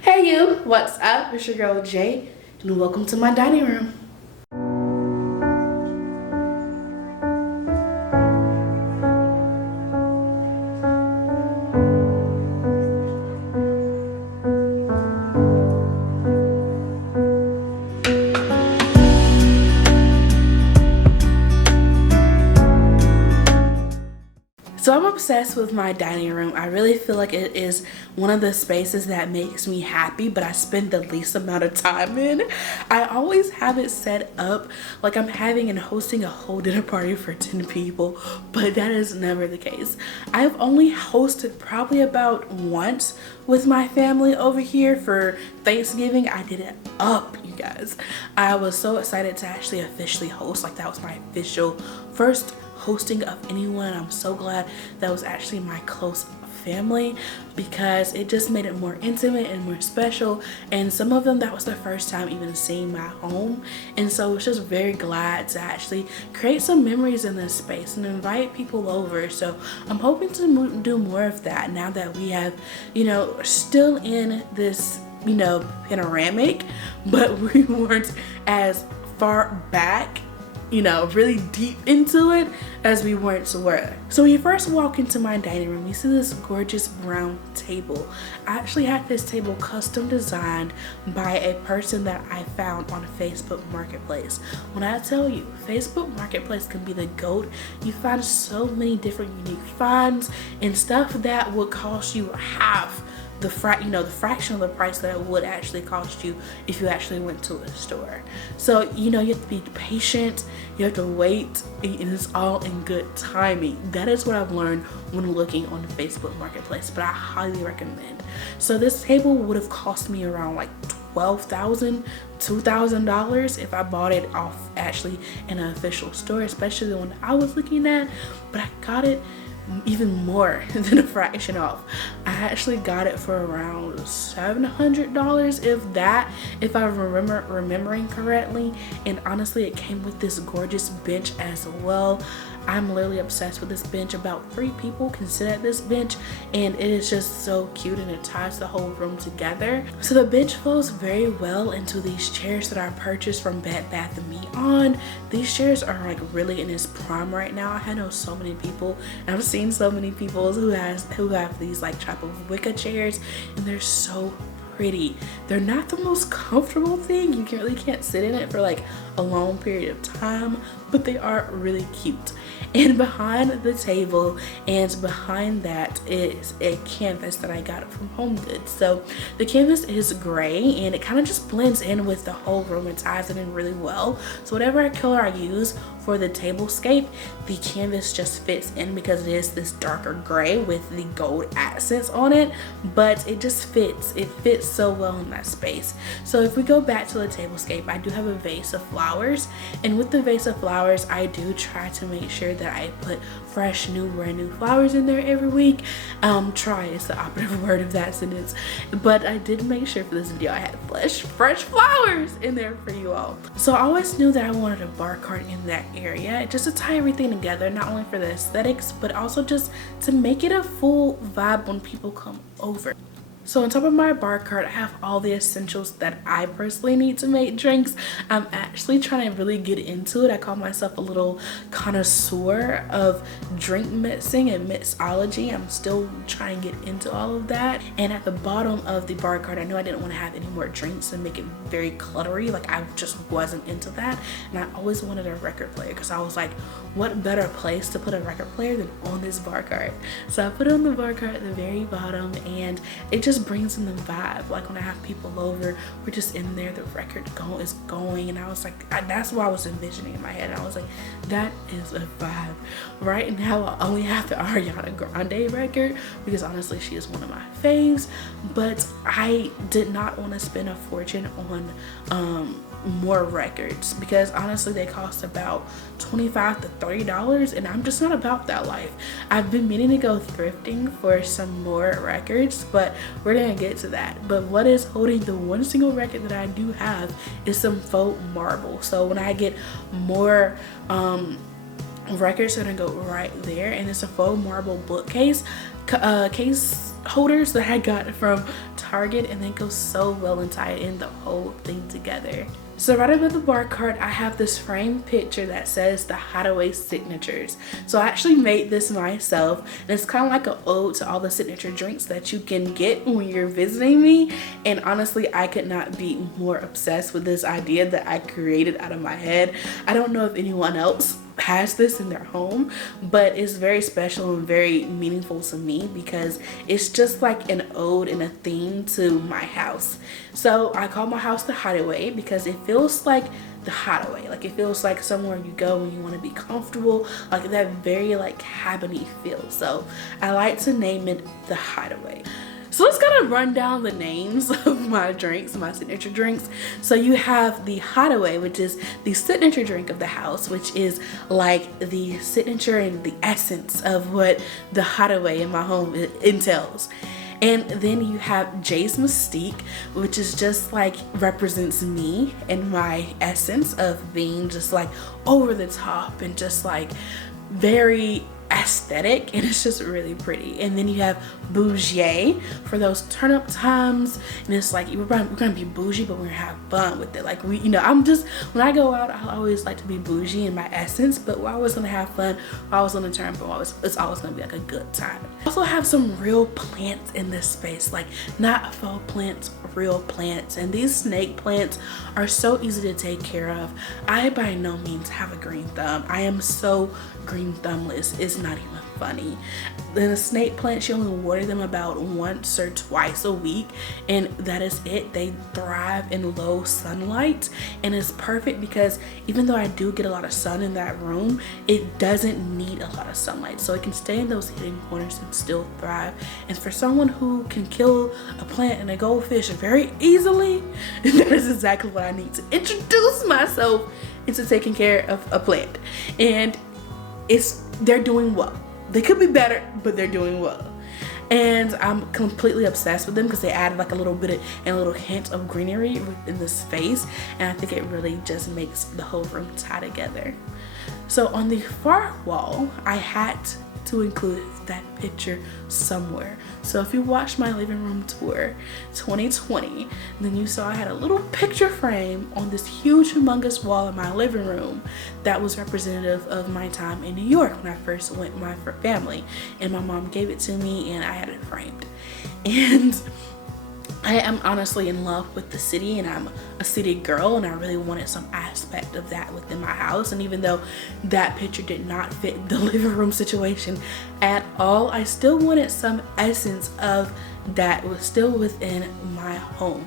Hey you, what's up? It's your girl Jay, and welcome to my dining room. So I'm obsessed with my dining room. I really feel like it is one of the spaces that makes me happy, but I spend the least amount of time in. I always have it set up like I'm having and hosting a whole dinner party for 10 people, but that is never the case. I've only hosted probably about once with my family over here for Thanksgiving. I did it up, you guys. I was so excited to actually officially host. Like, that was my official first hosting of anyone. I'm so glad that was actually my close family because it just made it more intimate and more special, and some of them that was their first time even seeing my home, and so it's just very glad to actually create some memories in this space and invite people over. So I'm hoping to do more of that now that we have, still in this, panoramic, but we weren't as far back, really deep into it as we once were. So when you first walk into my dining room, you see this gorgeous brown table. I actually had this table custom designed by a person that I found on Facebook Marketplace. When I tell you, Facebook Marketplace can be the GOAT. You find so many different unique finds and stuff that would cost you half the fraction of the price that it would actually cost you if you actually went to a store. So you have to be patient, you have to wait, and it's all in good timing. That is what I've learned when looking on the Facebook Marketplace, but I highly recommend. So this table would have cost me around like $12,000, $2,000 if I bought it off actually in an official store, especially the one I was looking at, but I got it even more than a fraction off. I actually got it for around $700, if that, if I remembering correctly. And honestly, it came with this gorgeous bench as well. I'm literally obsessed with this bench. About 3 people can sit at this bench, and it is just so cute, and it ties the whole room together. So the bench flows very well into these chairs that I purchased from Bed Bath & Beyond. These chairs are like really in its prime right now. I know so many people, and I've seen so many people who have these like type of wicker chairs, and they're so pretty. They're not the most comfortable thing. You really can't sit in it for like a long period of time, but they are really cute. And behind the table and behind that is a canvas that I got from HomeGoods. So the canvas is gray, and it kind of just blends in with the whole room and ties it in really well. So whatever color I use for the tablescape, the canvas just fits in because it is this darker gray with the gold accents on it, but it just fits. It fits so well in that space. So if we go back to the tablescape, I do have a vase of flowers, and with the vase of flowers, I do try to make sure that I put fresh, brand new flowers in there every week. Try is the operative word of that sentence, but I did make sure for this video I had fresh flowers in there for you all. So I always knew that I wanted a bar cart in that area just to tie everything together, not only for the aesthetics but also just to make it a full vibe when people come over. So on top of my bar cart, I have all the essentials that I personally need to make drinks. I'm actually trying to really get into it. I call myself a little connoisseur of drink mixing and mixology. I'm still trying to get into all of that. And at the bottom of the bar cart, I knew I didn't want to have any more drinks and make it very cluttery. Like, I just wasn't into that. And I always wanted a record player because I was like, what better place to put a record player than on this bar cart? So I put it on the bar cart at the very bottom, and it just brings in the vibe. Like, when I have people over, we're just in there, the record is going, and I was like, that's what I was envisioning in my head. And I was like, that is a vibe. Right now I only have the Ariana Grande record because honestly she is one of my faves, but I did not want to spend a fortune on more records because honestly they cost about $25 to $30, and I'm just not about that life. I've been meaning to go thrifting for some more records, but we're gonna get to that. But what is holding the one single record that I do have is some faux marble. So when I get more records, are gonna go right there, and it's a faux marble bookcase case holders that I got from Target, and they go so well and tie in the whole thing together. So right above the bar cart, I have this framed picture that says the Hideaway Signatures. So I actually made this myself, and it's kind of like an ode to all the signature drinks that you can get when you're visiting me. And honestly, I could not be more obsessed with this idea that I created out of my head. I don't know if anyone else has this in their home, but it's very special and very meaningful to me because it's just like an ode and a theme to my house. So I call my house the Hideaway because it feels like the Hideaway. Like it feels like somewhere you go when you want to be comfortable, like that very like cabiny feel. So I like to name it the Hideaway. So let's kind of run down the names of my drinks, my signature drinks. So you have the Hideaway, which is the signature drink of the house, which is like the signature and the essence of what the Hideaway in my home entails. And then you have Jay's Mystique, which is just like represents me and my essence of being just like over the top and just like very aesthetic, and it's just really pretty. And then you have Bougie for those turn up times, and it's like we're gonna be bougie, but we're gonna have fun with it. Like I'm just, when I go out, I always like to be bougie in my essence, but we're always gonna have fun, we're always gonna turn, but it's always gonna be like a good time. I also have some real plants in this space, like not faux plants, real plants. And these snake plants are so easy to take care of. I by no means have a green thumb. I am so green thumbless, it's not even funny. Then the snake plants, you only water them about once or twice a week, and that is it. They thrive in low sunlight, and it's perfect because even though I do get a lot of sun in that room, it doesn't need a lot of sunlight, so it can stay in those hidden corners and still thrive. And for someone who can kill a plant and a goldfish very easily, that is exactly what I need to introduce myself into taking care of a plant. And they're doing well. They could be better, but they're doing well. And I'm completely obsessed with them because they add like a little bit and a little hint of greenery within the space, and I think it really just makes the whole room tie together. So on the far wall, I had to include that picture somewhere. So if you watched my living room tour 2020, then you saw I had a little picture frame on this huge humongous wall in my living room that was representative of my time in New York when I first went with my family, and my mom gave it to me and I had it framed. And I am honestly in love with the city, and I'm a city girl, and I really wanted some aspect of that within my house. And even though that picture did not fit the living room situation at all, I still wanted some essence of that was still within my home.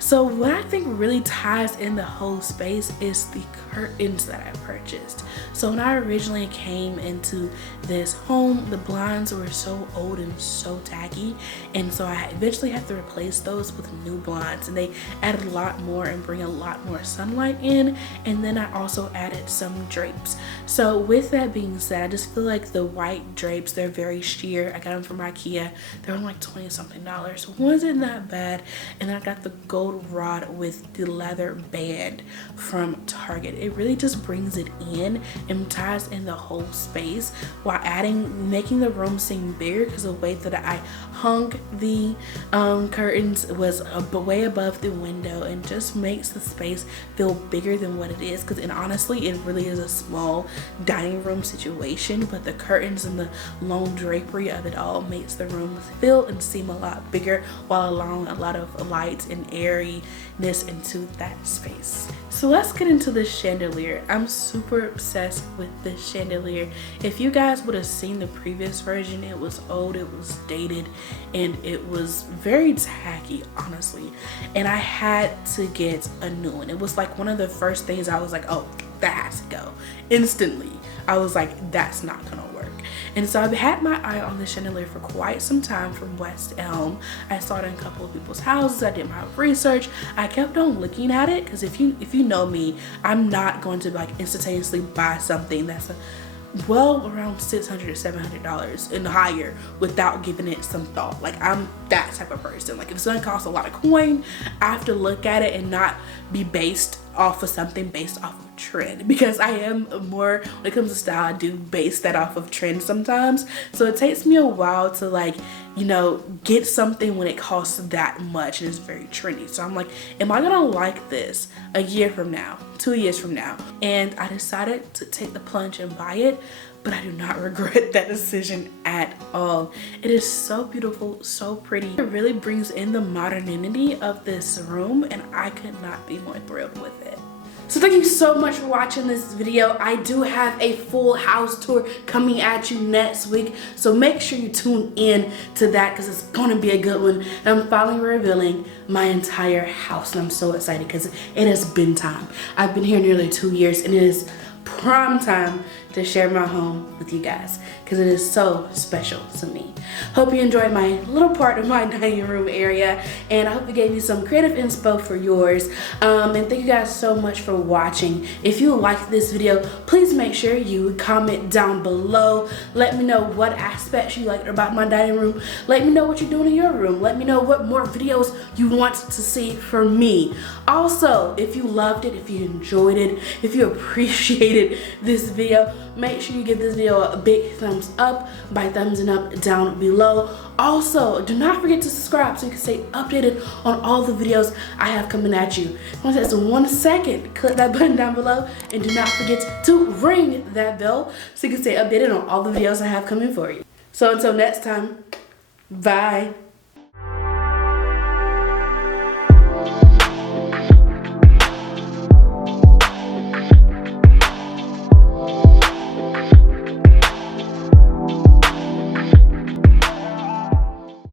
So what I think really ties in the whole space is the curtains that I purchased. So when I originally came into this home, the blinds were so old and so tacky, and so I eventually had to replace those with new blinds, and they added a lot more and bring a lot more sunlight in. And then I also added some drapes. So with that being said, I just feel like the white drapes, they're very sheer. I got them from IKEA. They were like $20 something. Wasn't that bad. And I got the gold rod with the leather band from Target. It really just brings it in and ties in the whole space while making the room seem bigger, because the way that I hung the curtains was way above the window and just makes the space feel bigger than what it is. And honestly, it really is a small dining room situation, but the curtains and the long drapery of it all makes the room feel and seem a lot bigger while allowing a lot of light and airiness into that space. So let's get into the chandelier. I'm super obsessed with this chandelier. If you guys would have seen the previous version, it was old, it was dated, and it was very tacky, honestly. And I had to get a new one. It was like one of the first things I was like, oh, that has to go. Instantly, I was like, that's not gonna work. And so I've had my eye on the chandelier for quite some time from West Elm. I saw it in a couple of people's houses. I did my research. I kept on looking at it because if you know me, I'm not going to like instantaneously buy something that's well around $600 to $700 and higher without giving it some thought. Like, I'm that type of person. Like, if it's gonna cost a lot of coin, I have to look at it and not be based off of something based off of trend, because I am more, when it comes to style, I do base that off of trend sometimes. So it takes me a while to like, you know, get something when it costs that much and it's very trendy. So I'm like, am I gonna like this a year from now, 2 years from now? And I decided to take the plunge and buy it, but I do not regret that decision at all. It is so beautiful, so pretty. It really brings in the modernity of this room, and I could not be more thrilled with it. So thank you so much for watching this video. I do have a full house tour coming at you next week, so make sure you tune in to that because it's gonna be a good one. And I'm finally revealing my entire house, and I'm so excited because it has been time. I've been here nearly 2 years, and it is prime time to share my home with you guys because it is so special to me. Hope you enjoyed my little part of my dining room area, and I hope it gave you some creative inspo for yours. And thank you guys so much for watching. If you liked this video, please make sure you comment down below. Let me know what aspects you liked about my dining room. Let me know what you're doing in your room. Let me know what more videos you want to see from me. Also, if you loved it, if you enjoyed it, if you appreciated this video, make sure you give this video a big thumbs up by thumbsing up down below. Also, do not forget to subscribe so you can stay updated on all the videos I have coming at you. Once that's 1 second, click that button down below, and do not forget to ring that bell so you can stay updated on all the videos I have coming for you. So until next time, bye.